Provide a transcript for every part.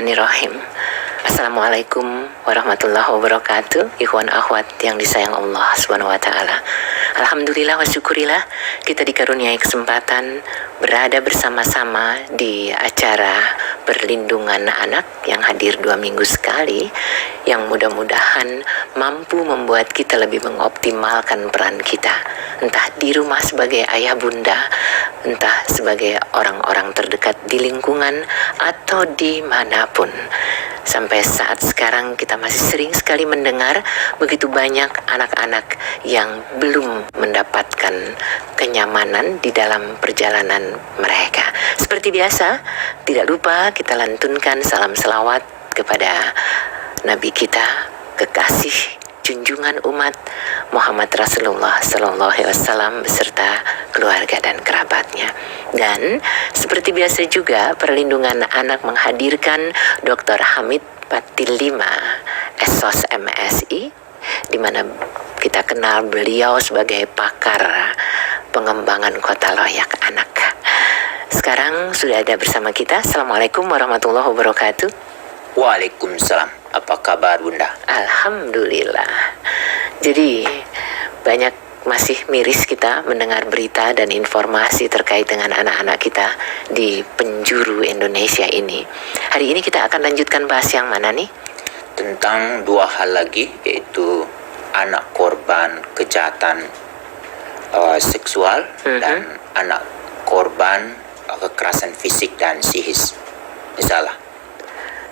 Bismillahirrahmanirrahim. Assalamualaikum warahmatullahi wabarakatuh. Ikhwan akhwat yang disayang Allah Subhanahu wa taala. Alhamdulillah wa syukurillah kita dikaruniai kesempatan berada bersama-sama di acara perlindungan anak yang hadir 2 minggu sekali, yang mudah-mudahan mampu membuat kita lebih mengoptimalkan peran kita, entah di rumah sebagai ayah bunda, entah sebagai orang-orang terdekat di lingkungan atau dimanapun. Sampai saat sekarang kita masih sering sekali mendengar begitu banyak anak-anak yang belum mendapatkan kenyamanan di dalam perjalanan mereka. Seperti biasa, tidak lupa kita lantunkan salam selawat kepada Nabi kita, kekasih junjungan umat Muhammad Rasulullah Sallallahu Alaihi Wasallam beserta keluarga dan kerabatnya. Dan seperti biasa juga perlindungan anak menghadirkan Dr. Hamid Patilima, SOS MSI, di mana kita kenal beliau sebagai pakar pengembangan kota layak anak. Sekarang sudah ada bersama kita. Assalamualaikum warahmatullahi wabarakatuh. Waalaikumsalam. Apa kabar Bunda? Alhamdulillah. Jadi banyak masih miris kita mendengar berita dan informasi terkait dengan anak-anak kita di penjuru Indonesia ini. Hari ini kita akan lanjutkan bahas yang mana nih? Tentang 2 hal lagi, yaitu anak korban kejahatan seksual dan anak korban kekerasan fisik dan psikis. Insyaallah.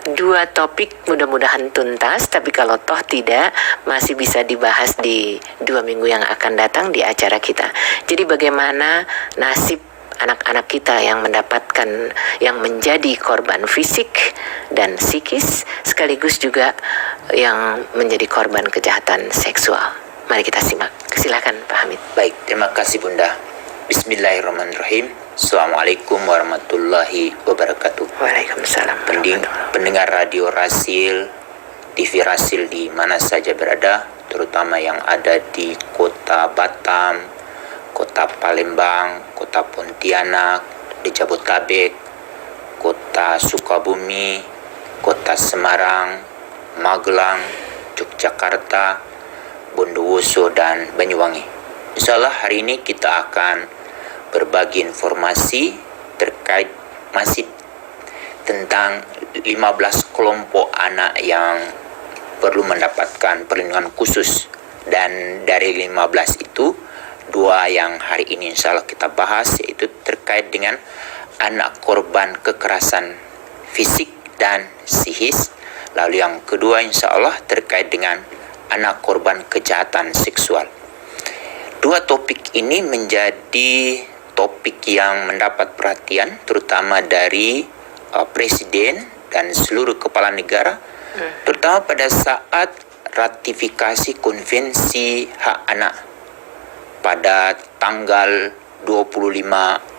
2 topik mudah-mudahan tuntas, tapi kalau toh tidak, masih bisa dibahas di 2 minggu yang akan datang di acara kita. Jadi bagaimana nasib anak-anak kita yang mendapatkan, yang menjadi korban fisik dan psikis, sekaligus juga yang menjadi korban kejahatan seksual. Mari kita simak. Silakan Pak Hamid. Baik, terima kasih Bunda. Bismillahirrahmanirrahim. Assalamualaikum warahmatullahi wabarakatuh. Waalaikumsalam. Pendengar radio Rasil, TV Rasil di mana saja berada, terutama yang ada di kota Batam, kota Palembang, kota Pontianak, di Jabodetabek, kota Sukabumi, kota Semarang, Magelang, Yogyakarta, Bondowoso, dan Banyuwangi. Insyaallah hari ini kita akan berbagi informasi terkait masih tentang 15 kelompok anak yang perlu mendapatkan perlindungan khusus. Dan dari 15 itu, 2 yang hari ini insyaallah kita bahas, yaitu terkait dengan anak korban kekerasan fisik dan psikis. Lalu yang kedua insyaallah terkait dengan anak korban kejahatan seksual. 2 topik ini menjadi topik yang mendapat perhatian terutama dari Presiden dan seluruh kepala negara, terutama pada saat ratifikasi Konvensi Hak Anak pada tanggal 25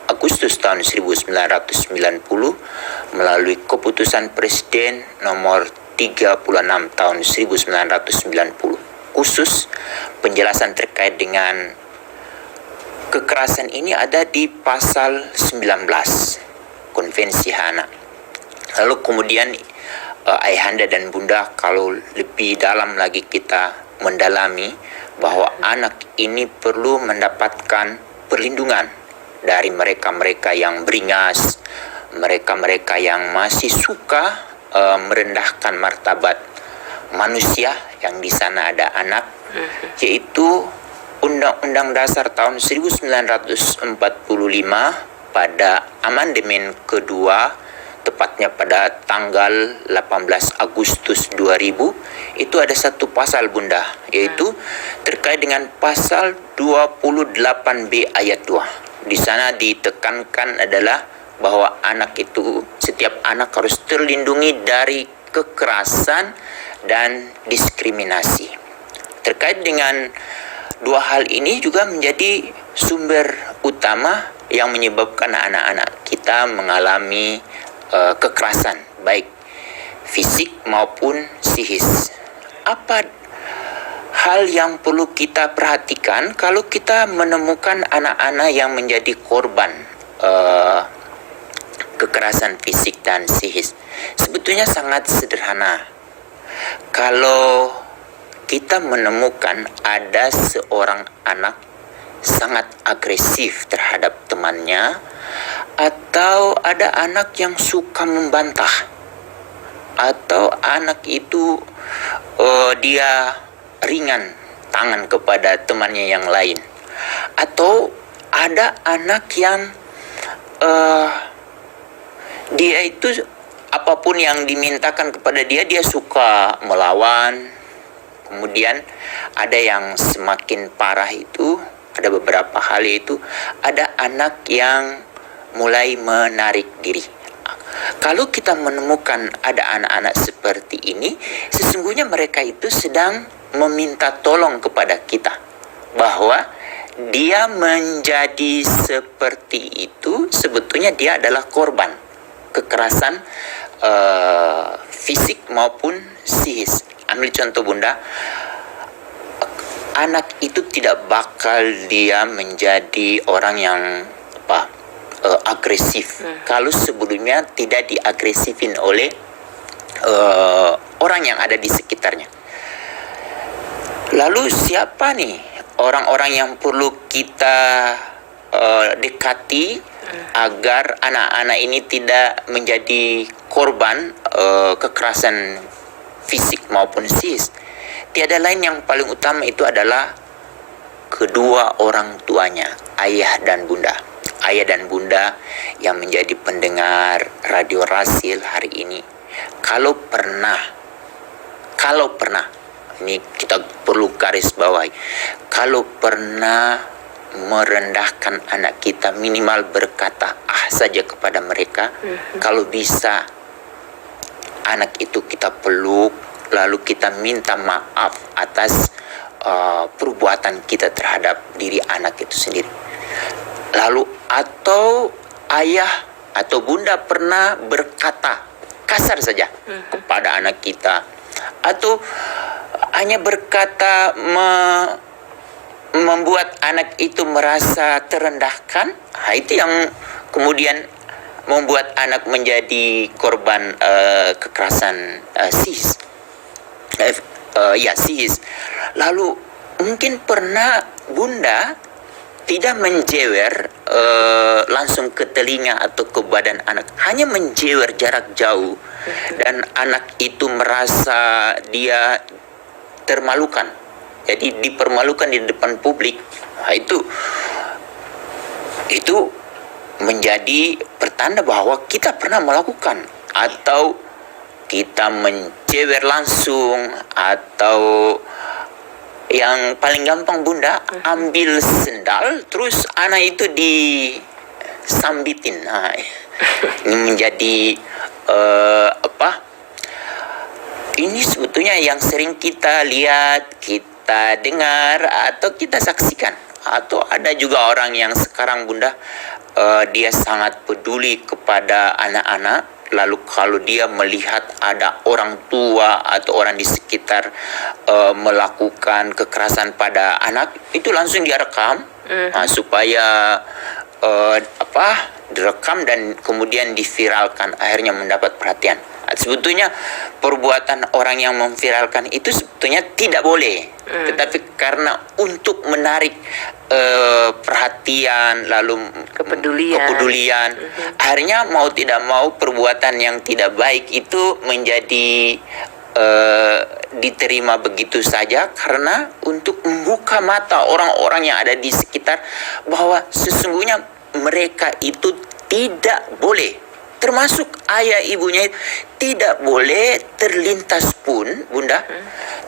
Agustus tahun 1990 melalui keputusan Presiden nomor 36 tahun 1990. Khusus penjelasan terkait dengan kekerasan ini ada di pasal 19 Konvensi Hak Anak. Lalu kemudian ayahanda dan bunda, kalau lebih dalam lagi kita mendalami bahwa anak ini perlu mendapatkan perlindungan dari mereka-mereka yang beringas, mereka-mereka yang masih suka merendahkan martabat manusia, yang di sana ada anak, yaitu Undang-Undang Dasar tahun 1945 pada amandemen kedua, tepatnya pada tanggal 18 Agustus 2000, itu ada satu pasal bunda, yaitu terkait dengan pasal 28B ayat 2. Di sana ditekankan adalah bahwa anak itu, setiap anak harus terlindungi dari kekerasan dan diskriminasi. Terkait dengan 2 hal ini juga menjadi sumber utama yang menyebabkan anak-anak kita mengalami kekerasan, baik fisik maupun psikis. Apa hal yang perlu kita perhatikan kalau kita menemukan anak-anak yang menjadi korban kekerasan fisik dan psikis sebetulnya sangat sederhana. Kalau kita menemukan ada seorang anak sangat agresif terhadap temannya, atau ada anak yang suka membantah, atau anak itu dia ringan tangan kepada temannya yang lain, atau ada anak yang dia itu apapun yang dimintakan kepada dia, dia suka melawan. Kemudian ada yang semakin parah itu, ada beberapa hal itu, ada anak yang mulai menarik diri. Kalau kita menemukan ada anak-anak seperti ini, sesungguhnya mereka itu sedang meminta tolong kepada kita, bahwa dia menjadi seperti itu, sebetulnya dia adalah korban kekerasan fisik maupun psikis. Ambil contoh Bunda, anak itu tidak bakal dia menjadi orang yang agresif kalau sebelumnya tidak diagresifin oleh orang yang ada di sekitarnya. Lalu siapa nih orang-orang yang perlu kita dekati agar anak-anak ini tidak menjadi korban kekerasan fisik maupun psikis? Tiada lain, yang paling utama itu adalah kedua orang tuanya, ayah dan bunda. Ayah dan bunda yang menjadi pendengar Radio Rasil hari ini, kalau pernah, ini kita perlu garis bawahi, kalau pernah merendahkan anak kita, minimal berkata saja kepada mereka. Kalau bisa anak itu kita peluk, lalu kita minta maaf atas perbuatan kita terhadap diri anak itu sendiri. Lalu atau ayah atau bunda pernah berkata kasar saja kepada anak kita, atau hanya berkata membuat anak itu merasa terendahkan, itu yang kemudian membuat anak menjadi korban kekerasan psikis. Psikis. Lalu mungkin pernah bunda tidak menjewer langsung ke telinga atau ke badan anak, hanya menjewer jarak jauh, dan anak itu merasa dia termalukan, jadi dipermalukan di depan publik. Nah, itu menjadi pertanda bahwa kita pernah melakukan, atau kita menjewer langsung, atau yang paling gampang bunda, ambil sendal terus anak itu disambitin. Nah, ini menjadi ini sebetulnya yang sering kita lihat, kita dengar, atau kita saksikan. Atau ada juga orang yang sekarang bunda, dia sangat peduli kepada anak-anak. Lalu kalau dia melihat ada orang tua atau orang di sekitar melakukan kekerasan pada anak, itu langsung dia rekam, supaya direkam dan kemudian diviralkan, akhirnya mendapat perhatian. Sebetulnya perbuatan orang yang memviralkan itu sebetulnya tidak boleh, tetapi karena untuk menarik perhatian, lalu kepedulian, akhirnya mau tidak mau perbuatan yang tidak baik itu menjadi diterima begitu saja, karena untuk membuka mata orang-orang yang ada di sekitar bahwa sesungguhnya mereka itu tidak boleh, termasuk ayah ibunya, tidak boleh terlintas pun bunda,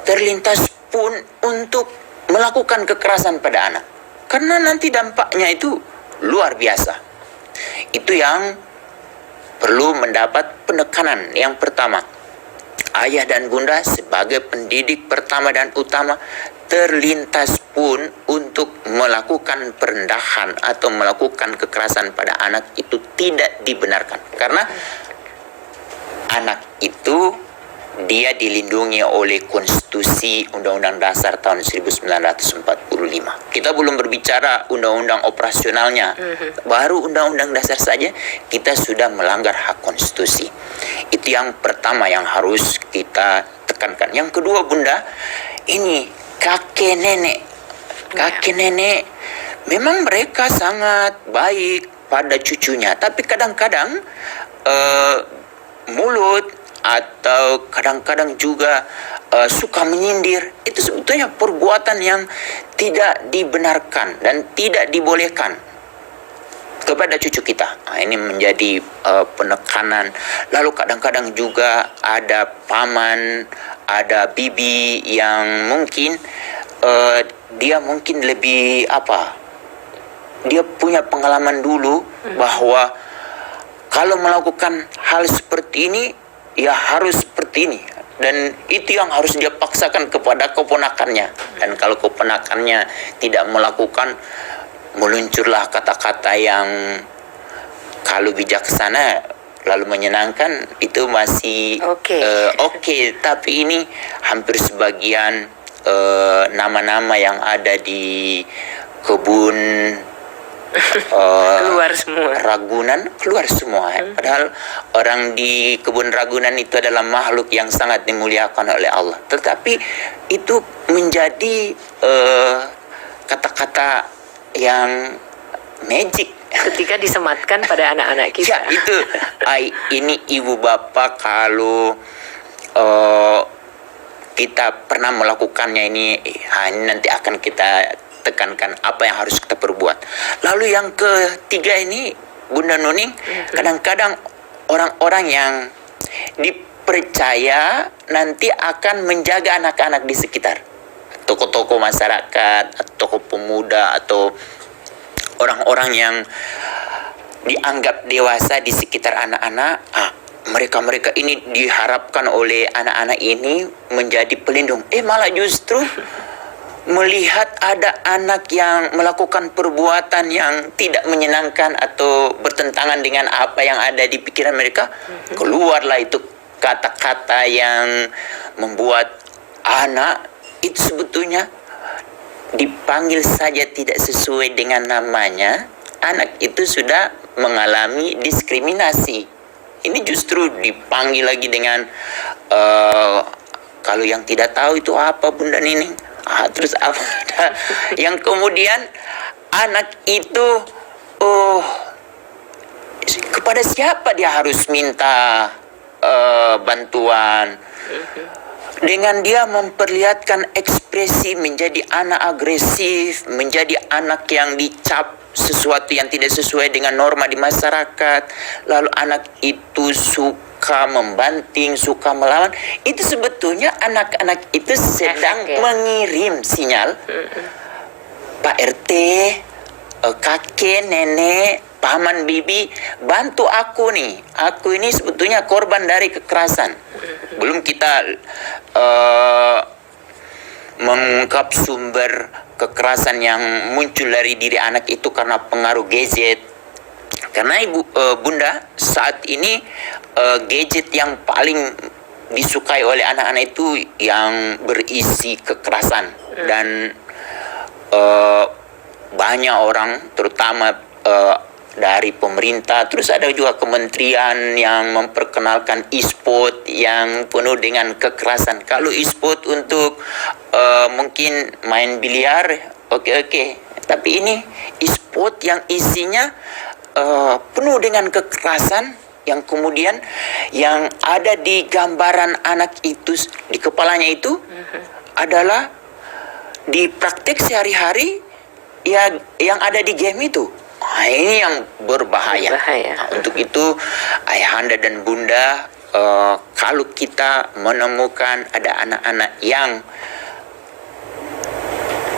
terlintas pun untuk melakukan kekerasan pada anak, karena nanti dampaknya itu luar biasa. Itu yang perlu mendapat penekanan. Yang pertama, ayah dan bunda sebagai pendidik pertama dan utama, terlintas pun untuk melakukan perendahan atau melakukan kekerasan pada anak itu tidak dibenarkan. Karena anak itu dia dilindungi oleh konstitusi Undang-Undang Dasar tahun 1945. Kita belum berbicara undang-undang operasionalnya. Baru Undang-Undang Dasar saja kita sudah melanggar hak konstitusi. Itu yang pertama yang harus kita tekankan. Yang kedua, Bunda, ini kakek nenek. Kakek nenek memang mereka sangat baik pada cucunya, tapi kadang-kadang mulut atau kadang-kadang juga suka menyindir. Itu sebetulnya perbuatan yang tidak dibenarkan dan tidak dibolehkan kepada cucu kita. Ini menjadi penekanan. Lalu kadang-kadang juga ada paman, ada bibi yang mungkin dia mungkin lebih dia punya pengalaman dulu bahwa kalau melakukan hal seperti ini ya harus seperti ini, dan itu yang harus dia paksakan kepada keponakannya. Dan kalau keponakannya tidak melakukan, meluncurlah kata-kata yang kalau bijaksana lalu menyenangkan, itu masih oke. Tapi ini hampir sebagian nama-nama yang ada di kebun keluar semua. Ragunan keluar semua. Padahal orang di kebun Ragunan itu adalah makhluk yang sangat dimuliakan oleh Allah. Tetapi itu menjadi kata-kata yang magic Ketika disematkan pada anak-anak kita. ya itu. Ini ibu bapak kalau kita pernah melakukannya ini nanti akan kita tekankan apa yang harus kita perbuat. Lalu yang ketiga ini, Bunda Nuning, kadang-kadang orang-orang yang dipercaya nanti akan menjaga anak-anak di sekitar. Tokoh-tokoh masyarakat, tokoh pemuda, atau orang-orang yang dianggap dewasa di sekitar anak-anak. Mereka-mereka ini diharapkan oleh anak-anak ini menjadi pelindung. Malah justru melihat ada anak yang melakukan perbuatan yang tidak menyenangkan atau bertentangan dengan apa yang ada di pikiran mereka, keluarlah itu kata-kata yang membuat anak itu sebetulnya dipanggil saja tidak sesuai dengan namanya, anak itu sudah mengalami diskriminasi. Ini justru dipanggil lagi dengan kalau yang tidak tahu itu apa, Bunda Nining. Terus apa? Yang kemudian anak itu kepada siapa dia harus minta bantuan? Dengan dia memperlihatkan ekspresi menjadi anak agresif, menjadi anak yang dicap sesuatu yang tidak sesuai dengan norma di masyarakat, lalu anak itu suka membanting, suka melawan, itu sebetulnya anak-anak itu sedang mengirim sinyal, Pak RT, kakek, nenek, paman, bibi, bantu aku nih. Aku ini sebetulnya korban dari kekerasan. Belum kita mengungkap sumber kekerasan yang muncul dari diri anak itu karena pengaruh gadget. Karena Bunda, saat ini gadget yang paling disukai oleh anak-anak itu yang berisi kekerasan. Dan banyak orang, terutama dari pemerintah, terus ada juga kementerian yang memperkenalkan e-sport yang penuh dengan kekerasan. Kalau e-sport untuk mungkin main biliar, oke. Tapi ini e-sport yang isinya penuh dengan kekerasan, yang kemudian yang ada di gambaran anak itu, di kepalanya itu adalah di praktek sehari-hari yang ada di game itu. Ini yang berbahaya. Untuk itu ayahanda dan bunda, kalau kita menemukan ada anak-anak yang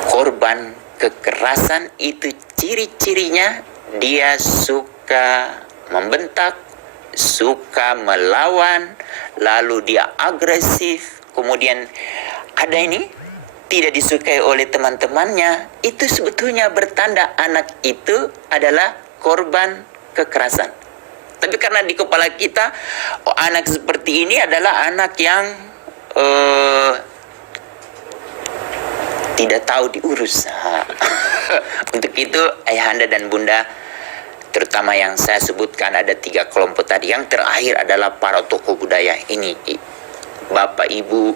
korban kekerasan, itu ciri-cirinya dia suka membentak, suka melawan, lalu dia agresif, kemudian ada ini tidak disukai oleh teman-temannya, itu sebetulnya bertanda anak itu adalah korban kekerasan. Tapi karena di kepala kita, anak seperti ini adalah anak yang tidak tahu diurus. Untuk itu ayahanda dan bunda, terutama yang saya sebutkan ada 3 kelompok tadi. Yang terakhir adalah para tokoh budaya. Ini bapak ibu,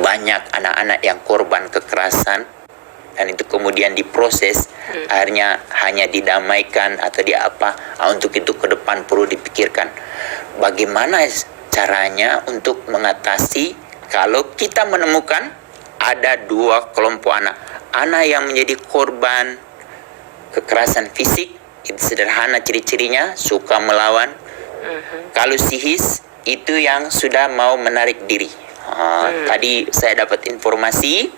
banyak anak-anak yang korban kekerasan, dan itu kemudian diproses, akhirnya hanya didamaikan atau diapa. Untuk itu ke depan perlu dipikirkan bagaimana caranya untuk mengatasi kalau kita menemukan ada 2 kelompok anak. Anak yang menjadi korban kekerasan fisik, itu sederhana ciri-cirinya, suka melawan. Kalau sihis, itu yang sudah mau menarik diri. Tadi saya dapat informasi,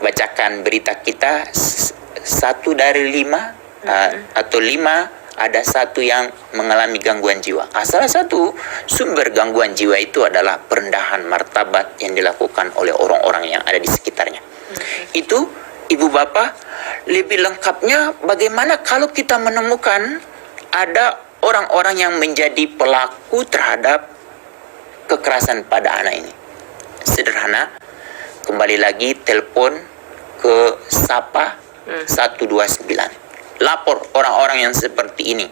dibacakan berita kita, 1 dari 5 atau 5 ada 1 yang mengalami gangguan jiwa. Salah satu sumber gangguan jiwa itu adalah perendahan martabat yang dilakukan oleh orang-orang yang ada di sekitarnya. Itu ibu bapak, lebih lengkapnya bagaimana kalau kita menemukan ada orang-orang yang menjadi pelaku terhadap kekerasan pada anak ini. Sederhana, kembali lagi telepon ke SAPA 129. Lapor orang-orang yang seperti ini.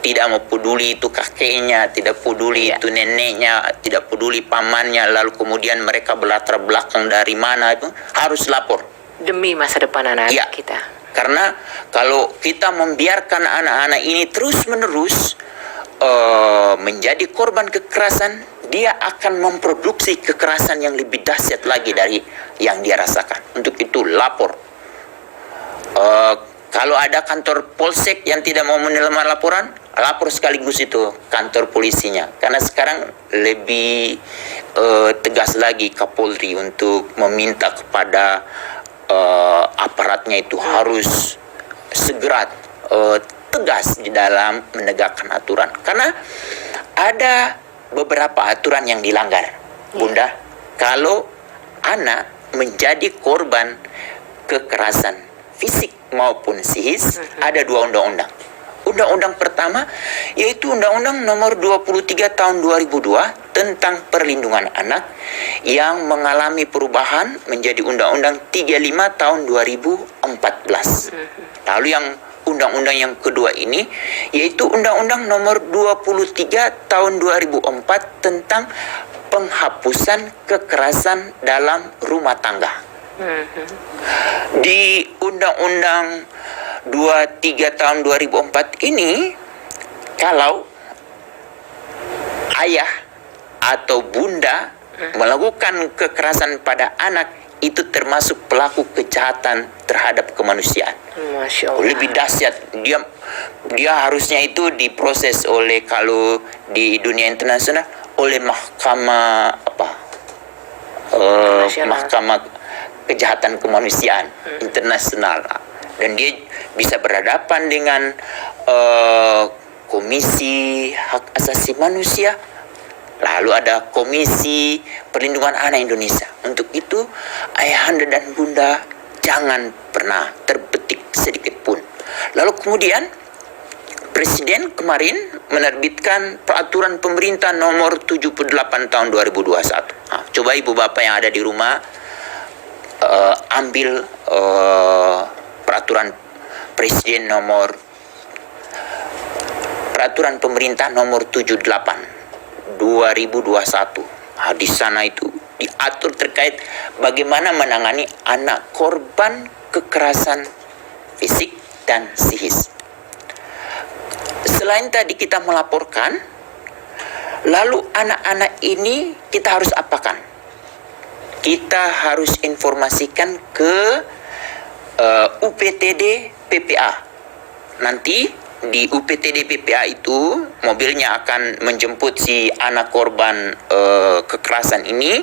Tidak mau peduli itu kakeknya, tidak peduli itu neneknya, tidak peduli pamannya, lalu kemudian mereka berlatar belakang dari mana, itu harus lapor. Demi masa depan anak-anak kita. Karena kalau kita membiarkan anak-anak ini terus-menerus menjadi korban kekerasan, dia akan memproduksi kekerasan yang lebih dahsyat lagi dari yang dia rasakan. Untuk itu lapor. Kalau ada kantor polsek yang tidak mau menerima laporan, lapor sekaligus itu kantor polisinya. Karena sekarang lebih tegas lagi Kapolri untuk meminta kepada aparatnya itu harus segera tegas di dalam menegakkan aturan. Karena ada beberapa aturan yang dilanggar, Bunda. Kalau anak menjadi korban kekerasan fisik maupun psikis, ada 2 undang-undang. Undang-undang pertama yaitu Undang-Undang Nomor 23 Tahun 2002 tentang Perlindungan Anak yang mengalami perubahan menjadi Undang-Undang 35 Tahun 2014. Lalu yang undang-undang yang kedua ini yaitu Undang-Undang Nomor 23 Tahun 2004 tentang penghapusan kekerasan dalam rumah tangga. Di Undang-Undang 23 tahun 2004 ini, kalau ayah atau bunda melakukan kekerasan pada anak, itu termasuk pelaku kejahatan terhadap kemanusiaan. Masya Allah. Lebih dahsyat, dia harusnya itu diproses oleh, kalau di dunia internasional, oleh mahkamah mahkamah kejahatan kemanusiaan internasional, dan dia bisa berhadapan dengan Komisi Hak Asasi Manusia, lalu ada Komisi Perlindungan Anak Indonesia. Untuk itu ayahanda dan bunda jangan pernah terbetik sedikit pun. Lalu kemudian Presiden kemarin menerbitkan peraturan pemerintah nomor 78 tahun 2021. Coba ibu bapak yang ada di rumah ambil peraturan Presiden peraturan pemerintah nomor 78 2021. Di sana itu diatur terkait bagaimana menangani anak korban kekerasan fisik dan psikis. Selain tadi kita melaporkan, lalu anak-anak ini kita harus apakan? Kita harus informasikan ke UPTD PPA. Nanti di UPTD PPA itu mobilnya akan menjemput si anak korban kekerasan ini.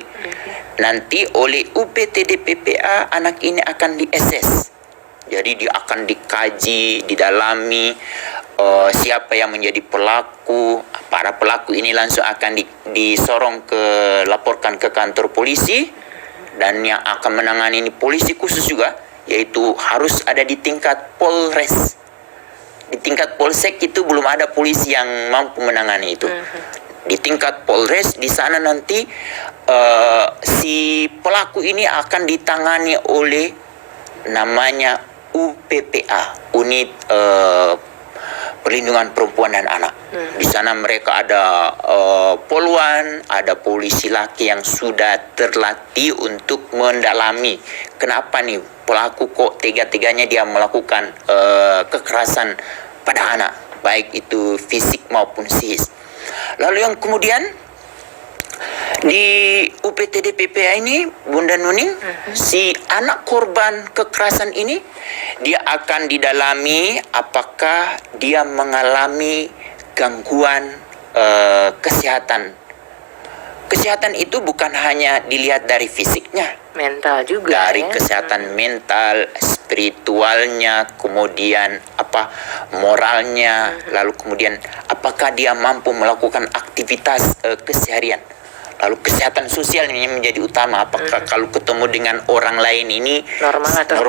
Nanti oleh UPTD PPA anak ini akan di-assess. Jadi dia akan dikaji, didalami siapa yang menjadi pelaku. Para pelaku ini langsung akan disorong laporkan ke kantor polisi, dan yang akan menangani ini polisi khusus juga, yaitu harus ada di tingkat Polres. di tingkat polsek itu belum ada polisi yang mampu menangani itu. Di tingkat Polres di sana nanti si pelaku ini akan ditangani oleh namanya UPPA, Unit Perlindungan Perempuan dan Anak. Di sana mereka ada poluan, ada polisi laki yang sudah terlatih untuk mendalami kenapa nih pelaku kok tega-teganya dia melakukan kekerasan pada anak, baik itu fisik maupun psikis. Lalu yang kemudian di UPTD PPA ini, Bunda Nuning, si anak korban kekerasan ini dia akan didalami apakah dia mengalami gangguan kesehatan. Kesehatan itu bukan hanya dilihat dari fisiknya, Mental juga dari ya. kesehatan mental, spiritualnya, kemudian moralnya, lalu kemudian apakah dia mampu melakukan aktivitas keseharian. Lalu kesehatan sosial ini menjadi utama. Apakah kalau ketemu dengan orang lain ini Normal atau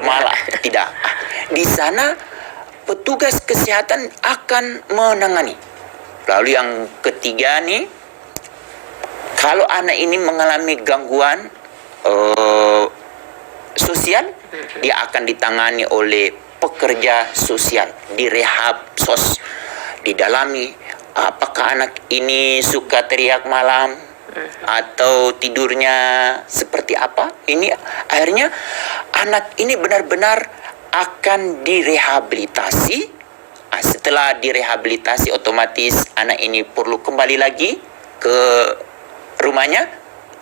tidak? Di sana petugas kesehatan akan menangani. Lalu yang ketiga nih, kalau anak ini mengalami gangguan sosial, dia akan ditangani oleh pekerja sosial di rehab sos. Didalami apakah anak ini suka teriak malam atau tidurnya seperti apa. Ini akhirnya anak ini benar-benar akan direhabilitasi. Setelah direhabilitasi otomatis anak ini perlu kembali lagi ke rumahnya.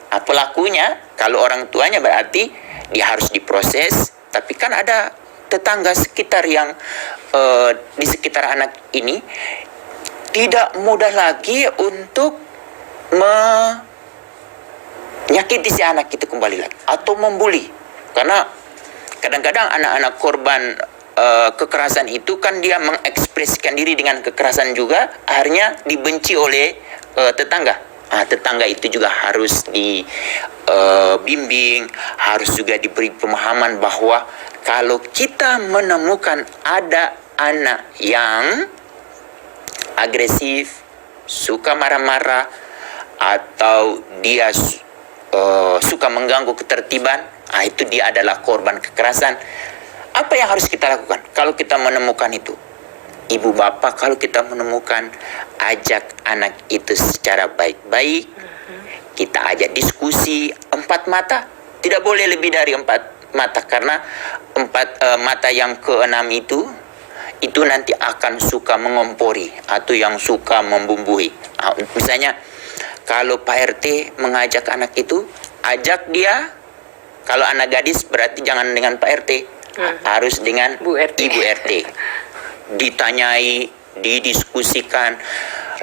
Pelakunya kalau orang tuanya berarti dia harus diproses, tapi kan ada tetangga sekitar yang di sekitar anak ini tidak mudah lagi untuk menyakiti si anak itu kembali lagi atau membuli. Karena kadang-kadang anak-anak korban kekerasan itu kan dia mengekspresikan diri dengan kekerasan juga, akhirnya dibenci oleh tetangga. Tetangga itu juga harus dibimbing, harus juga diberi pemahaman bahwa kalau kita menemukan ada anak yang agresif, suka marah-marah, atau dia suka mengganggu ketertiban, itu dia adalah korban kekerasan. Apa yang harus kita lakukan kalau kita menemukan itu? Ibu bapak, kalau kita menemukan, ajak anak itu secara baik-baik. Kita ajak diskusi 4 mata. Tidak boleh lebih dari 4 mata, karena 4 mata yang ke-6 itu nanti akan suka mengompori atau yang suka membumbui. Misalnya kalau Pak RT mengajak anak itu, ajak dia. Kalau anak gadis berarti jangan dengan Pak RT, harus dengan Ibu RT. Ditanyai, didiskusikan,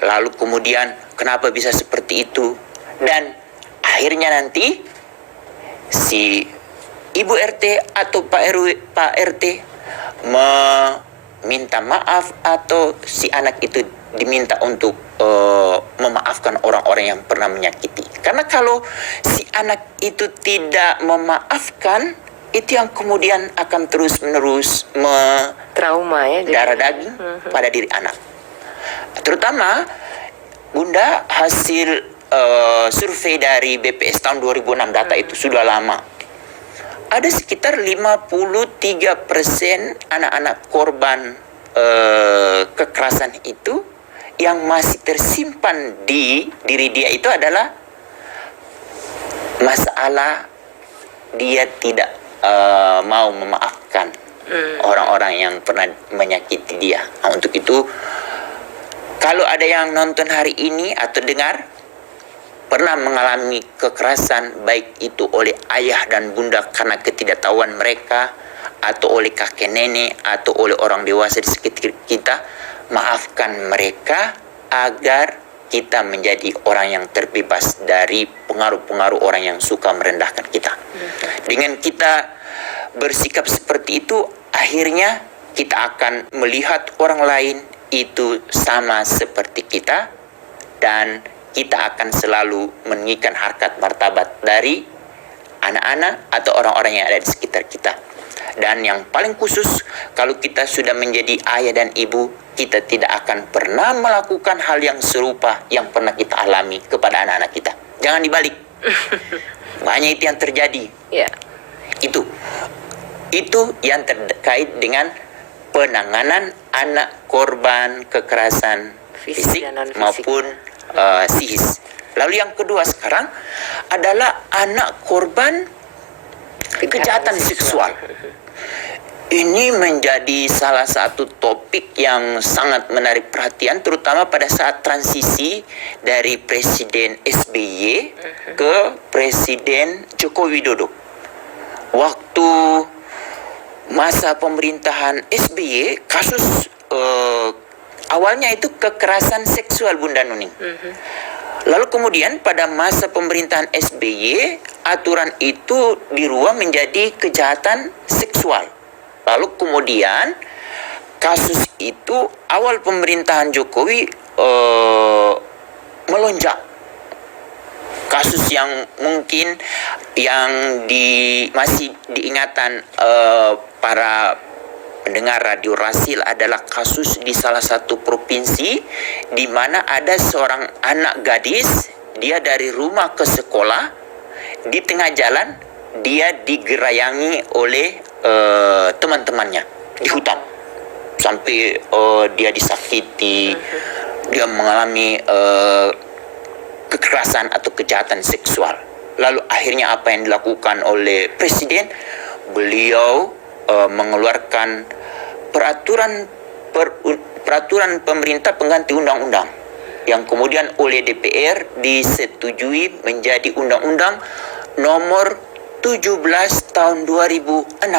lalu kemudian kenapa bisa seperti itu, dan akhirnya nanti si Ibu RT atau Pak RT meminta maaf atau si anak itu diminta untuk memaafkan orang-orang yang pernah menyakiti. Karena kalau si anak itu tidak memaafkan, itu yang kemudian akan terus-menerus trauma ya, darah daging pada diri anak. Terutama Bunda, hasil survei dari BPS tahun 2006, data itu sudah lama. Ada sekitar 53% anak-anak korban kekerasan itu yang masih tersimpan di diri dia itu adalah masalah dia tidak mau memaafkan orang-orang yang pernah menyakiti dia. Untuk itu, kalau ada yang nonton hari ini atau dengar pernah mengalami kekerasan, baik itu oleh ayah dan bunda karena ketidaktahuan mereka, atau oleh kakek nenek, atau oleh orang dewasa di sekitar kita, maafkan mereka agar kita menjadi orang yang terbebas dari pengaruh-pengaruh orang yang suka merendahkan kita. Dengan kita bersikap seperti itu, akhirnya kita akan melihat orang lain itu sama seperti kita, dan kita akan selalu meninggikan harkat martabat dari anak-anak atau orang-orang yang ada di sekitar kita. Dan yang paling khusus, kalau kita sudah menjadi ayah dan ibu, kita tidak akan pernah melakukan hal yang serupa yang pernah kita alami kepada anak-anak kita. Jangan dibalik. Banyak itu yang terjadi. Ya. Itu yang terkait dengan penanganan anak korban kekerasan fisik dan non-fisik maupun psikis. Lalu yang kedua sekarang adalah anak korban kejahatan seksual. Ini menjadi salah satu topik yang sangat menarik perhatian, terutama pada saat transisi dari Presiden SBY ke Presiden Joko Widodo. Waktu masa pemerintahan SBY, kasus awalnya itu kekerasan seksual, Bunda Nuning. Lalu kemudian pada masa pemerintahan SBY, aturan itu dirubah menjadi kejahatan seksual. Lalu kemudian kasus itu awal pemerintahan Jokowi melonjak. Kasus yang mungkin yang masih diingatan para pendengar Radio Rasil adalah kasus di salah satu provinsi di mana ada seorang anak gadis, dia dari rumah ke sekolah, di tengah jalan dia digerayangi oleh teman-temannya di hutan sampai dia disakiti, dia mengalami kekerasan atau kejahatan seksual. Lalu akhirnya apa yang dilakukan oleh Presiden? Beliau mengeluarkan peraturan pemerintah pengganti undang-undang yang kemudian oleh DPR disetujui menjadi Undang-Undang Nomor 17 tahun 2016.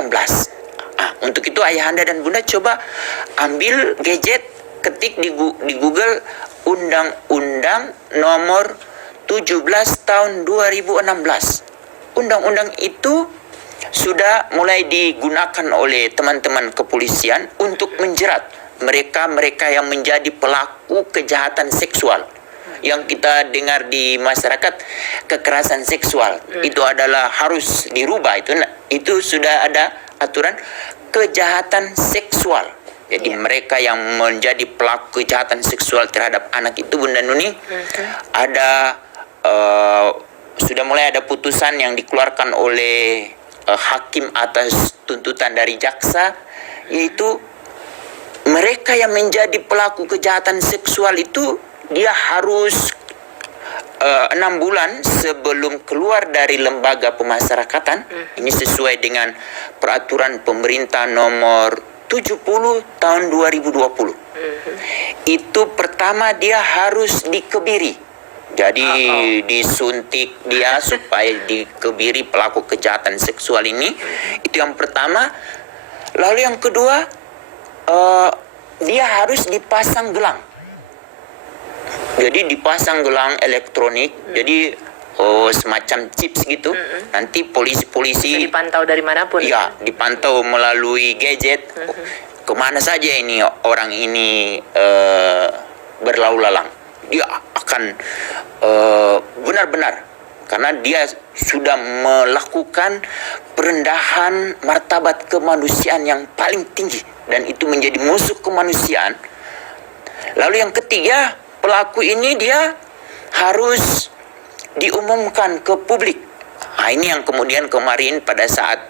Untuk itu ayahanda dan bunda coba ambil gadget, ketik di Google Undang-Undang Nomor 17 tahun 2016. Undang-undang itu sudah mulai digunakan oleh teman-teman kepolisian untuk menjerat mereka-mereka yang menjadi pelaku kejahatan seksual. Yang kita dengar di masyarakat, kekerasan seksual itu adalah harus dirubah. Itu sudah ada aturan kejahatan seksual. Jadi mereka yang menjadi pelaku kejahatan seksual terhadap anak itu, Bunda Nuni, ada sudah mulai ada putusan yang dikeluarkan oleh hakim atas tuntutan dari jaksa, yaitu mereka yang menjadi pelaku kejahatan seksual itu dia harus 6 bulan sebelum keluar dari lembaga pemasyarakatan. Ini sesuai dengan peraturan pemerintah nomor 70 tahun 2020. Itu pertama dia harus dikebiri. Jadi disuntik dia supaya dikebiri pelaku kejahatan seksual ini. Itu yang pertama. Lalu yang kedua, dia harus dipasang gelang. Jadi dipasang gelang elektronik, jadi semacam chips gitu. Nanti polisi-polisi dipantau dari manapun. Ya, dipantau melalui gadget. Kemana saja ini orang ini berlalu lalang. Dia akan benar-benar, karena dia sudah melakukan perendahan martabat kemanusiaan yang paling tinggi, dan itu menjadi musuh kemanusiaan. Lalu yang ketiga, pelaku ini dia harus diumumkan ke publik. Ini yang kemudian kemarin pada saat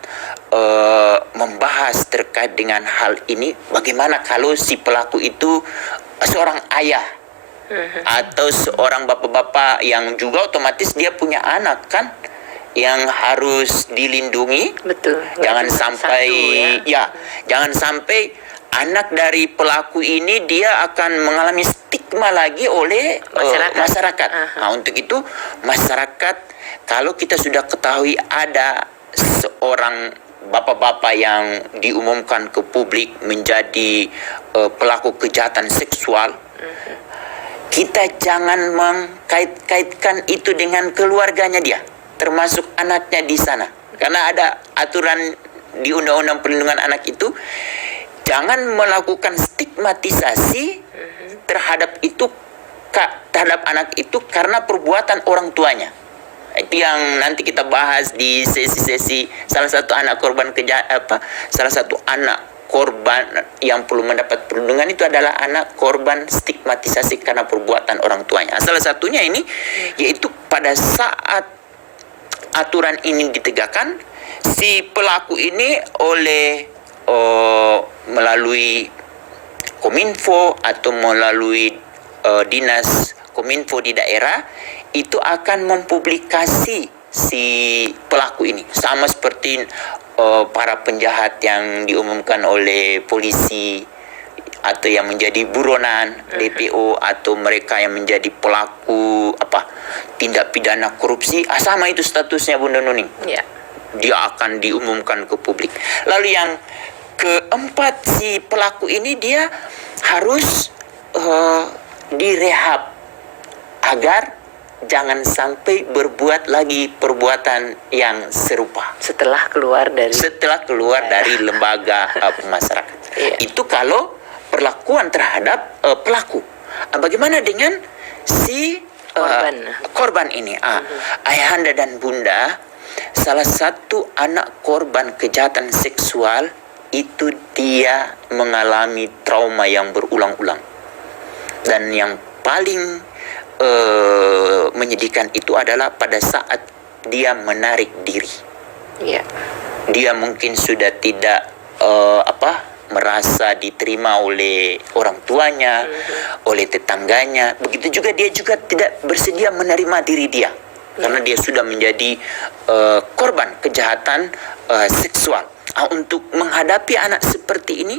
membahas terkait dengan hal ini, bagaimana kalau si pelaku itu seorang ayah atau seorang bapak-bapak yang juga otomatis dia punya anak kan, yang harus dilindungi. Betul. Jangan sampai jangan sampai anak dari pelaku ini dia akan mengalami stigma lagi oleh masyarakat. Untuk itu masyarakat, kalau kita sudah ketahui ada seorang bapak-bapak yang diumumkan ke publik menjadi pelaku kejahatan seksual, kita jangan mengkait-kaitkan itu dengan keluarganya dia, termasuk anaknya di sana. Karena ada aturan di Undang-Undang Perlindungan Anak itu, jangan melakukan stigmatisasi terhadap anak itu karena perbuatan orang tuanya. Itu yang nanti kita bahas di sesi-sesi salah satu anak korban yang perlu mendapat perlindungan itu adalah anak korban stigmatisasi karena perbuatan orang tuanya. Salah satunya ini yaitu pada saat aturan ini ditegakkan, si pelaku ini melalui Kominfo atau melalui dinas Kominfo di daerah itu akan mempublikasi si pelaku ini, sama seperti para penjahat yang diumumkan oleh polisi atau yang menjadi buronan DPO atau mereka yang menjadi pelaku tindak pidana korupsi, sama itu statusnya Bunda Nuning. Ya. Dia akan diumumkan ke publik. Lalu yang keempat, si pelaku ini dia harus direhab agar jangan sampai berbuat lagi perbuatan yang serupa Setelah keluar dari lembaga masyarakat. Iya. Itu kalau perlakuan terhadap pelaku. Bagaimana dengan si korban ini? Ayahanda dan bunda, salah satu anak korban kejahatan seksual itu dia mengalami trauma yang berulang-ulang. Dan yang paling menyedihkan itu adalah pada saat dia menarik diri. Ya. Dia mungkin sudah tidak merasa diterima oleh orang tuanya, oleh tetangganya. Begitu juga dia juga tidak bersedia menerima diri dia, karena dia sudah menjadi korban kejahatan seksual. Untuk menghadapi anak seperti ini,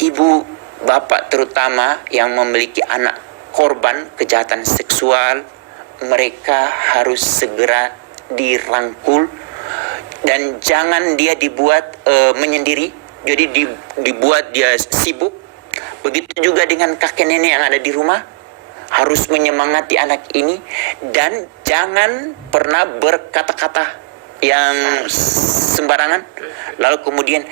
ibu, bapak terutama yang memiliki anak korban kejahatan seksual, mereka harus segera dirangkul dan jangan dia dibuat menyendiri. Jadi dibuat dia sibuk. Begitu juga dengan kakek nenek yang ada di rumah, harus menyemangati anak ini dan jangan pernah berkata-kata yang sembarangan. Lalu kemudian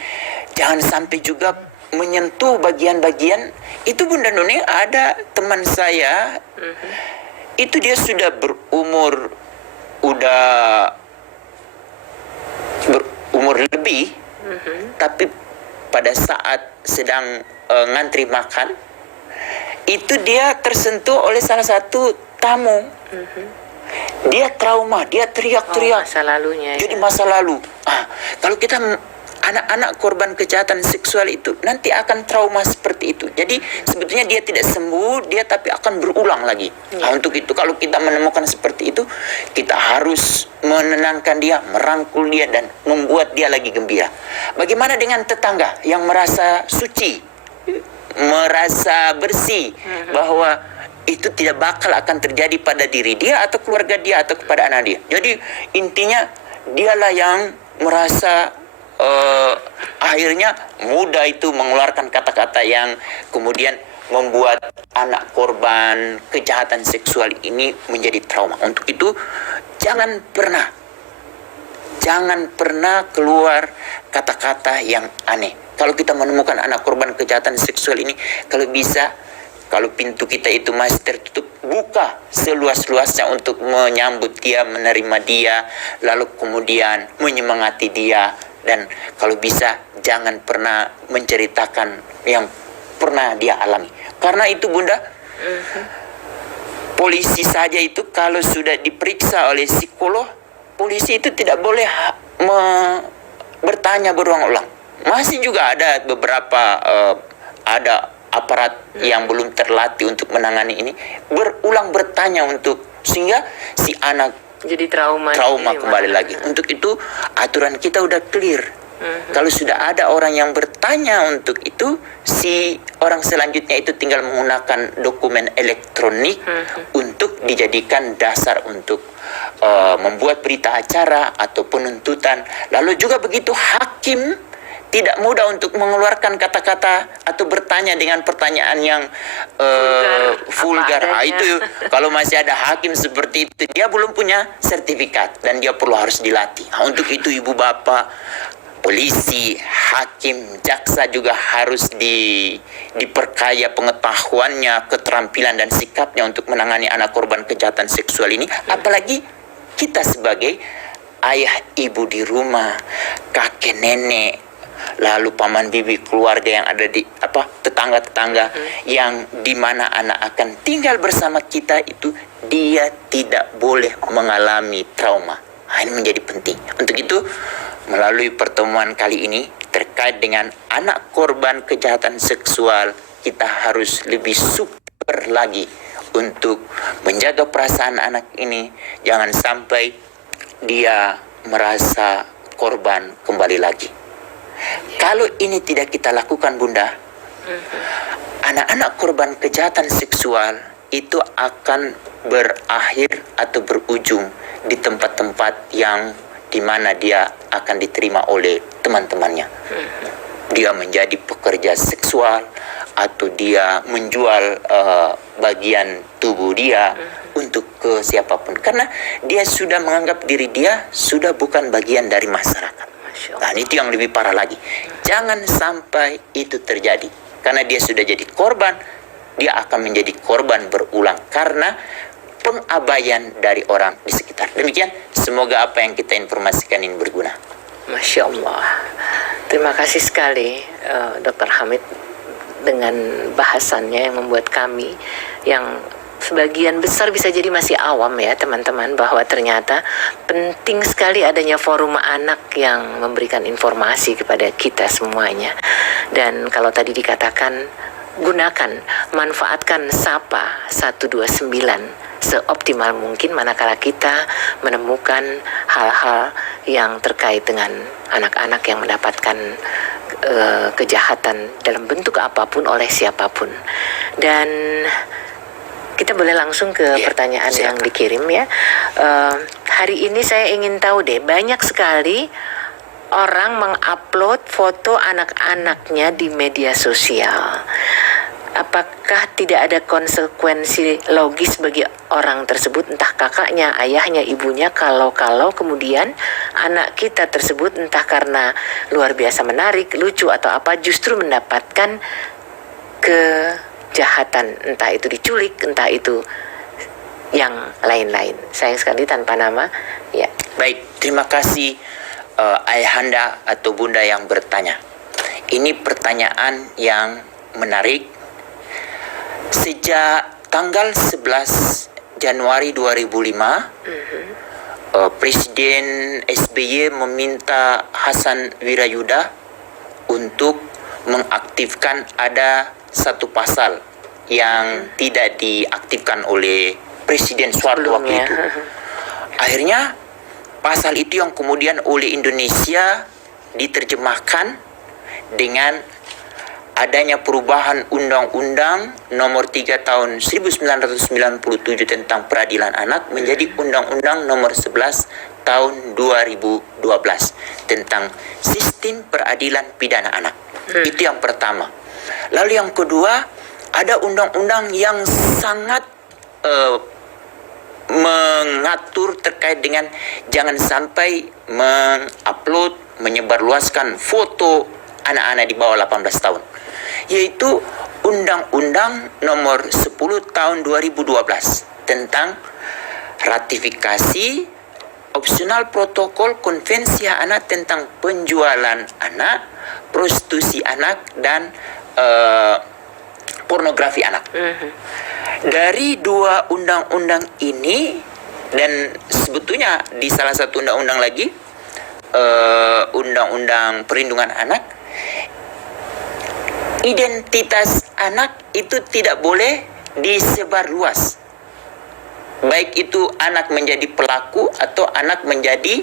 jangan sampai juga menyentuh bagian-bagian itu. Bunda Nuning, ada teman saya itu dia sudah berumur lebih, tapi pada saat sedang ngantri makan itu dia tersentuh oleh salah satu tamu. Dia trauma, dia teriak-teriak. Masa lalunya. Jadi masa lalu. Kalau kita anak-anak korban kejahatan seksual itu nanti akan trauma seperti itu. Jadi sebetulnya dia tidak sembuh, dia tapi akan berulang lagi. Untuk itu kalau kita menemukan seperti itu, kita harus menenangkan dia, merangkul dia dan membuat dia lagi gembira. Bagaimana dengan tetangga yang merasa suci, merasa bersih, bahwa itu tidak bakal akan terjadi pada diri dia atau keluarga dia atau kepada anak dia. Jadi intinya dialah yang merasa akhirnya mudah itu mengeluarkan kata-kata yang kemudian membuat anak korban kejahatan seksual ini menjadi trauma. Untuk itu jangan pernah keluar kata-kata yang aneh. Kalau kita menemukan anak korban kejahatan seksual ini, kalau bisa, kalau pintu kita itu masih tertutup, buka seluas-luasnya untuk menyambut dia, menerima dia, lalu kemudian menyemangati dia. Dan kalau bisa jangan pernah menceritakan yang pernah dia alami. Karena itu Bunda, polisi saja itu kalau sudah diperiksa oleh psikolog, polisi itu tidak boleh bertanya berulang-ulang. Masih juga ada beberapa ada aparat yang belum terlatih untuk menangani ini, berulang bertanya untuk sehingga si anak jadi trauma kembali lagi. Untuk itu aturan kita udah clear. Kalau sudah ada orang yang bertanya untuk itu, si orang selanjutnya itu tinggal menggunakan dokumen elektronik untuk dijadikan dasar untuk membuat berita acara atau penuntutan. Lalu juga begitu, hakim tidak mudah untuk mengeluarkan kata-kata atau bertanya dengan pertanyaan yang vulgar. Itu kalau masih ada hakim seperti itu, dia belum punya sertifikat dan dia perlu harus dilatih. Untuk itu ibu bapak, polisi, hakim, jaksa juga harus diperkaya pengetahuannya, keterampilan dan sikapnya untuk menangani anak korban kejahatan seksual ini. Apalagi kita sebagai ayah ibu di rumah, kakek nenek, lalu paman bibi, keluarga yang ada di tetangga-tetangga yang dimana anak akan tinggal bersama kita itu, dia tidak boleh mengalami trauma. Ini menjadi penting. Untuk itu, melalui pertemuan kali ini terkait dengan anak korban kejahatan seksual, kita harus lebih super lagi untuk menjaga perasaan anak ini. Jangan sampai dia merasa korban kembali lagi. Kalau ini tidak kita lakukan, Bunda, anak-anak korban kejahatan seksual itu akan berakhir atau berujung di tempat-tempat yang dimana dia akan diterima oleh teman-temannya. Dia menjadi pekerja seksual atau dia menjual bagian tubuh dia untuk ke siapapun, karena dia sudah menganggap diri dia sudah bukan bagian dari masyarakat. Dan itu yang lebih parah lagi. Jangan sampai itu terjadi, karena dia sudah jadi korban, dia akan menjadi korban berulang karena pengabaian dari orang di sekitar. Demikian, semoga apa yang kita informasikan ini berguna. Masya Allah. Terima kasih sekali Dr. Hamid dengan bahasannya yang membuat kami yang sebagian besar bisa jadi masih awam ya teman-teman, bahwa ternyata penting sekali adanya forum anak yang memberikan informasi kepada kita semuanya. Dan kalau tadi dikatakan gunakan, manfaatkan SAPA 129 seoptimal mungkin manakala kita menemukan hal-hal yang terkait dengan anak-anak yang mendapatkan kejahatan dalam bentuk apapun oleh siapapun. Dan kita boleh langsung ke pertanyaan yang dikirim ya. Hari ini saya ingin tahu deh, banyak sekali orang mengupload foto anak-anaknya di media sosial. Apakah tidak ada konsekuensi logis bagi orang tersebut, entah kakaknya, ayahnya, ibunya, kalau kemudian anak kita tersebut entah karena luar biasa menarik, lucu atau apa, justru mendapatkan kejahatan, entah itu diculik, entah itu yang lain-lain. Sayang sekali tanpa nama. Ya. Baik, terima kasih ayahanda atau bunda yang bertanya. Ini pertanyaan yang menarik. Sejak tanggal 11 Januari 2005, Presiden SBY meminta Hasan Wirayuda untuk mengaktifkan ada satu pasal yang tidak diaktifkan oleh Presiden Soeharto waktu itu. Akhirnya pasal itu yang kemudian oleh Indonesia diterjemahkan dengan adanya perubahan Undang-Undang Nomor 3 Tahun 1997 tentang Peradilan Anak menjadi Undang-Undang Nomor 11 Tahun 2012 tentang Sistem Peradilan Pidana Anak. Itu yang pertama. Lalu yang kedua, ada undang-undang yang sangat mengatur terkait dengan jangan sampai mengupload, menyebarluaskan foto anak-anak di bawah 18 tahun. Yaitu Undang-Undang Nomor 10 Tahun 2012 tentang ratifikasi opsional protokol konvensi hak anak tentang penjualan anak, prostitusi anak, dan pornografi anak. Dari dua undang-undang ini, dan sebetulnya di salah satu undang-undang lagi, Undang-Undang Perlindungan Anak, identitas anak itu tidak boleh disebar luas. Baik itu anak menjadi pelaku atau anak menjadi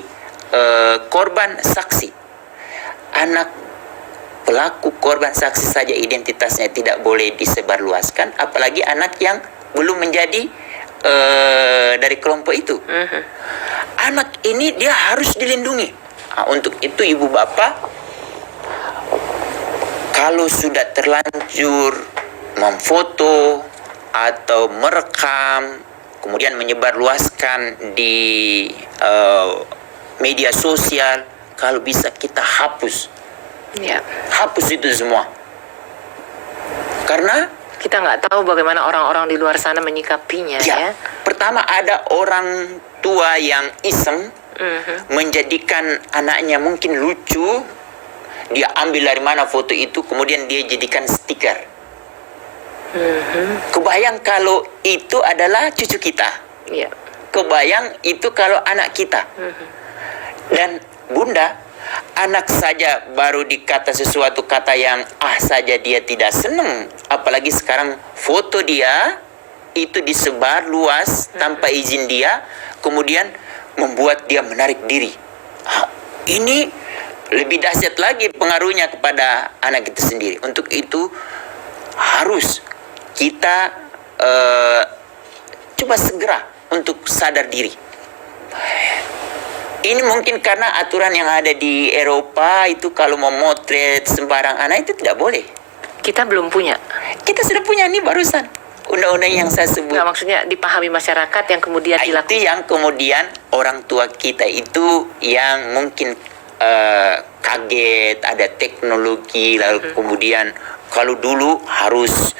korban saksi. Anak pelaku, korban, saksi saja identitasnya tidak boleh disebarluaskan, apalagi anak yang belum menjadi dari kelompok itu. Anak ini dia harus dilindungi. Untuk itu ibu bapak, kalau sudah terlanjur memfoto atau merekam, kemudian menyebarluaskan di media sosial, kalau bisa kita hapus. Hapus itu semua. Karena kita nggak tahu bagaimana orang-orang di luar sana menyikapinya ya. Pertama, ada orang tua yang iseng menjadikan anaknya mungkin lucu, dia ambil dari mana foto itu, kemudian dia jadikan stiker. Kebayang kalau itu adalah cucu kita. Ya. Kebayang itu kalau anak kita. Dan Bunda, anak saja baru dikata sesuatu kata yang saja dia tidak senang. Apalagi sekarang foto dia itu disebar luas tanpa izin dia, kemudian membuat dia menarik diri. Ini lebih dahsyat lagi pengaruhnya kepada anak kita sendiri. Untuk itu harus kita coba segera untuk sadar diri. Ini mungkin karena aturan yang ada di Eropa itu kalau mau motret sembarang anak itu tidak boleh. Kita belum punya. Kita sudah punya nih barusan undang-undang yang saya sebut. Nggak, maksudnya dipahami masyarakat yang kemudian Itu dilakukan. yang kemudian orang tua kita itu yang mungkin kaget ada teknologi, lalu kemudian kalau dulu harus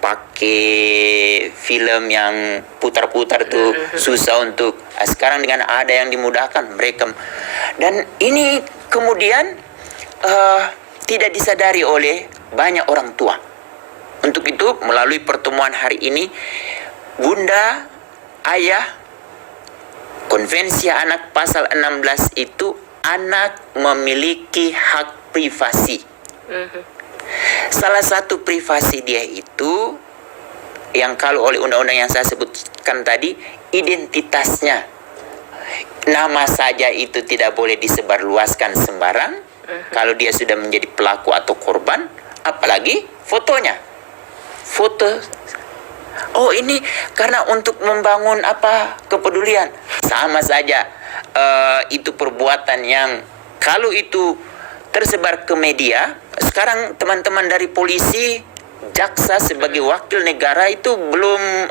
pakai film yang putar-putar tuh susah untuk sekarang dengan ada yang dimudahkan mereka. Dan ini kemudian tidak disadari oleh banyak orang tua. Untuk itu melalui pertemuan hari ini, Bunda, Ayah, Konvensi Anak pasal 16 itu anak memiliki hak privasi. Salah satu privasi dia itu yang kalau oleh undang-undang yang saya sebutkan tadi, identitasnya. Nama saja itu tidak boleh disebarluaskan sembarang kalau dia sudah menjadi pelaku atau korban, apalagi fotonya. Foto. Oh, ini karena untuk membangun kepedulian. Sama saja itu perbuatan yang kalau itu tersebar ke media. Sekarang teman-teman dari polisi, jaksa sebagai wakil negara itu belum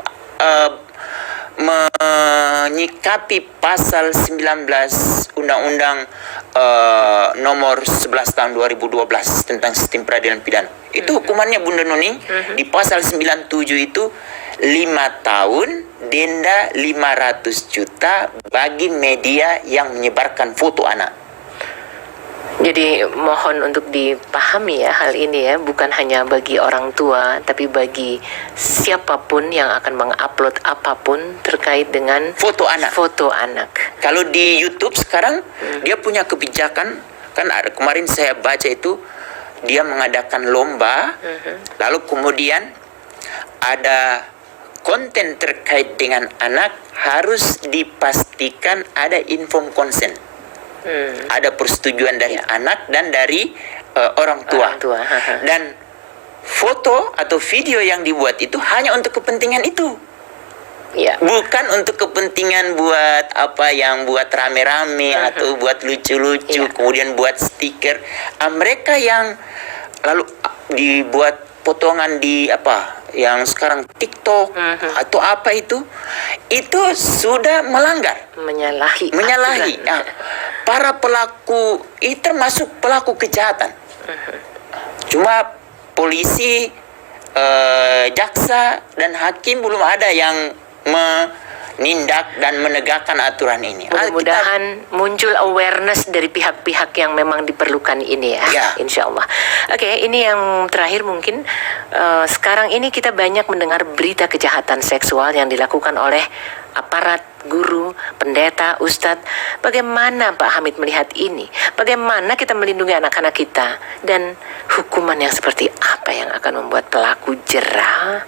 menyikapi pasal 19 Undang-Undang nomor 11 tahun 2012 tentang sistem peradilan pidana. Itu hukumannya Bunda Nuning di pasal 97 itu 5 tahun, denda 500 juta bagi media yang menyebarkan foto anak. Jadi mohon untuk dipahami ya hal ini ya, bukan hanya bagi orang tua, tapi bagi siapapun yang akan mengupload apapun terkait dengan Foto anak. Foto anak. Kalau di YouTube sekarang dia punya kebijakan, kan ada, kemarin saya baca itu dia mengadakan lomba, lalu kemudian ada konten terkait dengan anak harus dipastikan ada informed consent. Ada persetujuan dari anak dan dari orang tua. Dan foto atau video yang dibuat itu hanya untuk kepentingan itu. Ya. Bukan untuk kepentingan buat yang buat rame-rame atau buat lucu-lucu, kemudian buat stiker. Mereka yang lalu dibuat potongan di yang sekarang TikTok atau apa itu sudah melanggar, menyalahi. Nah, para pelaku itu termasuk pelaku kejahatan. Cuma polisi, jaksa dan hakim belum ada yang menindak dan menegakkan aturan ini. Mudah-mudahan muncul awareness dari pihak-pihak yang memang diperlukan ini ya. Insya Allah. Oke, ini yang terakhir mungkin. Sekarang ini kita banyak mendengar berita kejahatan seksual yang dilakukan oleh aparat, guru, pendeta, ustadz. Bagaimana Pak Hamid melihat ini? Bagaimana kita melindungi anak-anak kita? Dan hukuman yang seperti apa yang akan membuat pelaku jera?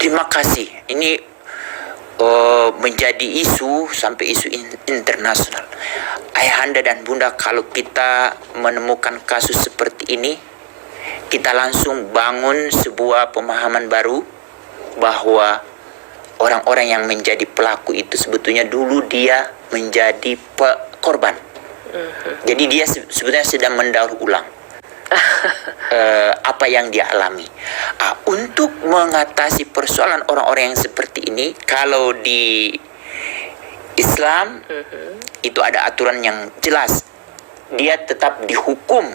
Terima kasih. Ini menjadi isu sampai isu internasional. Ayahanda dan Bunda, kalau kita menemukan kasus seperti ini, kita langsung bangun sebuah pemahaman baru bahwa orang-orang yang menjadi pelaku itu sebetulnya dulu dia menjadi korban. Jadi dia sebetulnya sedang mendaur ulang apa yang dia alami. Untuk mengatasi persoalan orang-orang yang seperti ini, kalau di Islam itu ada aturan yang jelas. Dia tetap dihukum,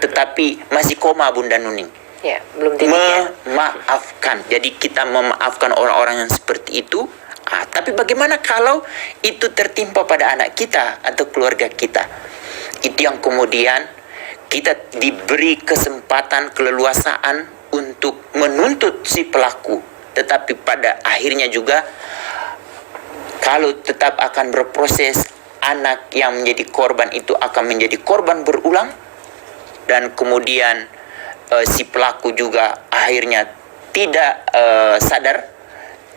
tetapi masih koma Bunda Nuning. Ya, belum titik ya. Memaafkan. Jadi kita memaafkan orang-orang yang seperti itu Tapi bagaimana kalau itu tertimpa pada anak kita atau keluarga kita? Itu yang kemudian kita diberi kesempatan, keleluasaan untuk menuntut si pelaku. Tetapi pada akhirnya juga, kalau tetap akan berproses, anak yang menjadi korban itu akan menjadi korban berulang. Dan kemudian si pelaku juga akhirnya tidak sadar.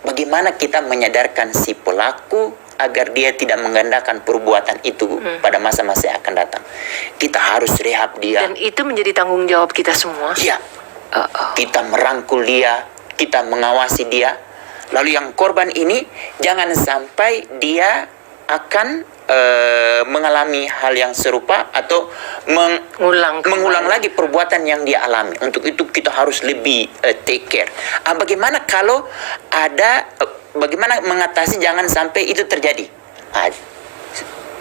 Bagaimana kita menyadarkan si pelaku agar dia tidak menggandakan perbuatan itu pada masa-masa yang akan datang? Kita harus rehab dia. Dan itu menjadi tanggung jawab kita semua. Iya. Kita merangkul dia, kita mengawasi dia. Lalu yang korban ini jangan sampai dia akan mengalami hal yang serupa atau mengulang lagi perbuatan yang dia alami. Untuk itu kita harus lebih take care. Bagaimana kalau ada, bagaimana mengatasi jangan sampai itu terjadi?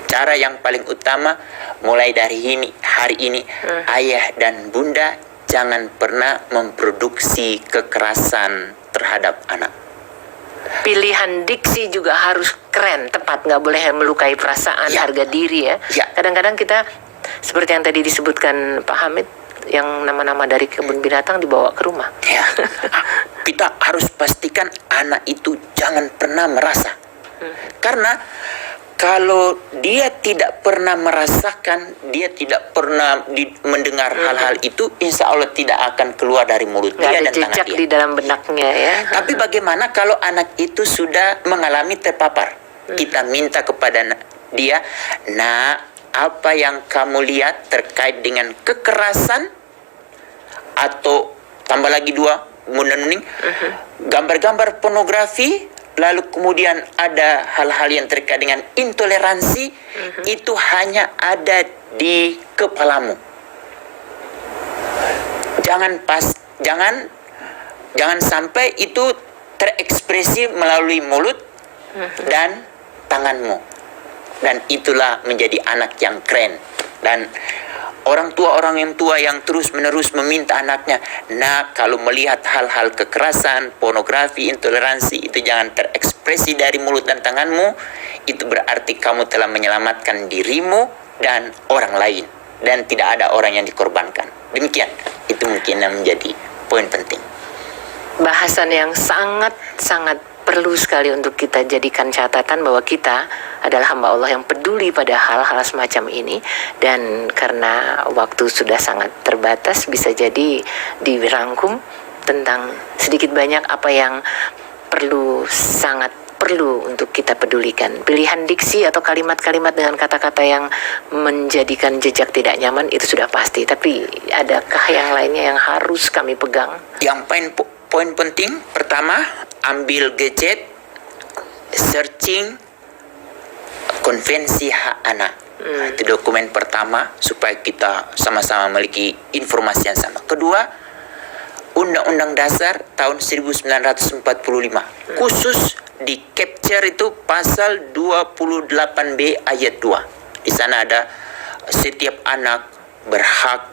Cara yang paling utama mulai dari hari ini, ayah dan bunda jangan pernah memproduksi kekerasan terhadap anak. Pilihan diksi juga harus keren, tepat, nggak boleh melukai perasaan, harga diri ya. Kadang-kadang kita seperti yang tadi disebutkan Pak Hamid, yang nama-nama dari kebun binatang dibawa ke rumah. Ya. Kita harus pastikan anak itu jangan pernah merasa. Karena kalau dia tidak pernah merasakan, dia tidak pernah mendengar hal-hal itu, insya Allah tidak akan keluar dari mulut dia dan tangan dia. Jejak di dalam benaknya ya. Tapi bagaimana kalau anak itu sudah mengalami terpapar? Kita minta kepada dia, nah, apa yang kamu lihat terkait dengan kekerasan atau tambah lagi dua, Bunda Nuning, gambar-gambar pornografi, lalu kemudian ada hal-hal yang terkait dengan intoleransi, itu hanya ada di kepalamu. Jangan sampai itu terekspresi melalui mulut dan tanganmu. Dan itulah menjadi anak yang keren. Dan orang yang tua yang terus-menerus meminta anaknya, nah, kalau melihat hal-hal kekerasan, pornografi, intoleransi, itu jangan terekspresi dari mulut dan tanganmu. Itu berarti kamu telah menyelamatkan dirimu dan orang lain. Dan tidak ada orang yang dikorbankan. Demikian, itu mungkin yang menjadi poin penting. Bahasan yang sangat perlu sekali untuk kita jadikan catatan bahwa kita adalah hamba Allah yang peduli pada hal-hal semacam ini. Dan karena waktu sudah sangat terbatas, bisa jadi dirangkum tentang sedikit banyak apa yang sangat perlu untuk kita pedulikan. Pilihan diksi atau kalimat-kalimat dengan kata-kata yang menjadikan jejak tidak nyaman itu sudah pasti. Tapi adakah yang lainnya yang harus kami pegang? Yang poin penting pertama, ambil gadget, searching konvensi hak anak. Itu dokumen pertama supaya kita sama-sama memiliki informasi yang sama. Kedua, Undang-Undang Dasar tahun 1945 khusus di capture itu pasal 28B ayat 2. Di sana ada setiap anak berhak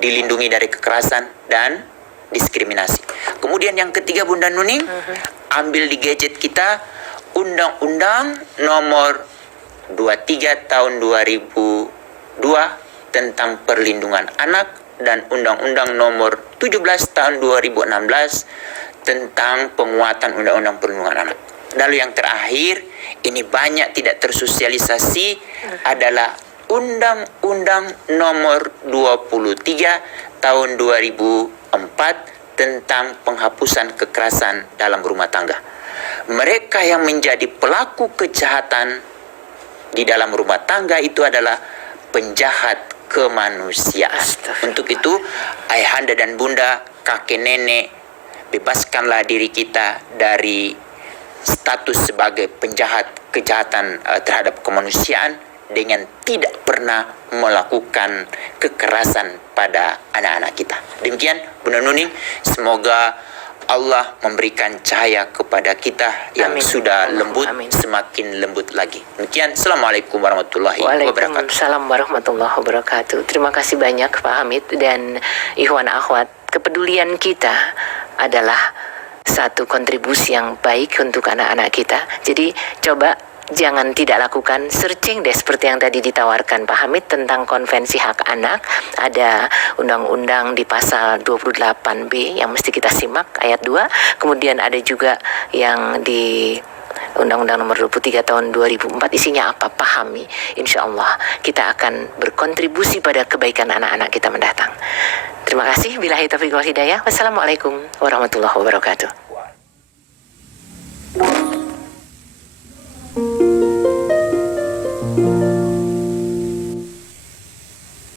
dilindungi dari kekerasan dan diskriminasi. Kemudian yang ketiga, Bunda Nuning, ambil di gadget kita Undang-Undang nomor 23 tahun 2002 tentang perlindungan anak dan Undang-Undang nomor 17 tahun 2016 tentang penguatan Undang-Undang perlindungan anak. Lalu yang terakhir, ini banyak tidak tersosialisasi, adalah Undang-Undang nomor 23 tahun 2004 tentang penghapusan kekerasan dalam rumah tangga. Mereka yang menjadi pelaku kejahatan di dalam rumah tangga itu adalah penjahat kemanusiaan. Untuk itu, ayahanda dan bunda, kakek nenek, bebaskanlah diri kita dari status sebagai penjahat kejahatan terhadap kemanusiaan dengan tidak pernah melakukan kekerasan pada anak-anak kita. Demikian, Bunda Nuning, semoga Allah memberikan cahaya kepada kita yang sudah lembut, semakin lembut lagi. Demikian, Assalamualaikum warahmatullahi wabarakatuh. Waalaikumsalam warahmatullahi wabarakatuh. Terima kasih banyak Pak Hamid dan Ikhwan Akhwat. Kepedulian kita adalah satu kontribusi yang baik untuk anak-anak kita. Jadi coba jangan tidak lakukan searching deh, seperti yang tadi ditawarkan Pak Hamid tentang konvensi hak anak. Ada undang-undang di pasal 28B yang mesti kita simak ayat 2. Kemudian ada juga yang di Undang-Undang nomor 23 tahun 2004, isinya apa? Pahami. Insya Allah kita akan berkontribusi pada kebaikan anak-anak kita mendatang. Terima kasih. Billahi taufiq wal hidayah. Wassalamualaikum warahmatullahi wabarakatuh.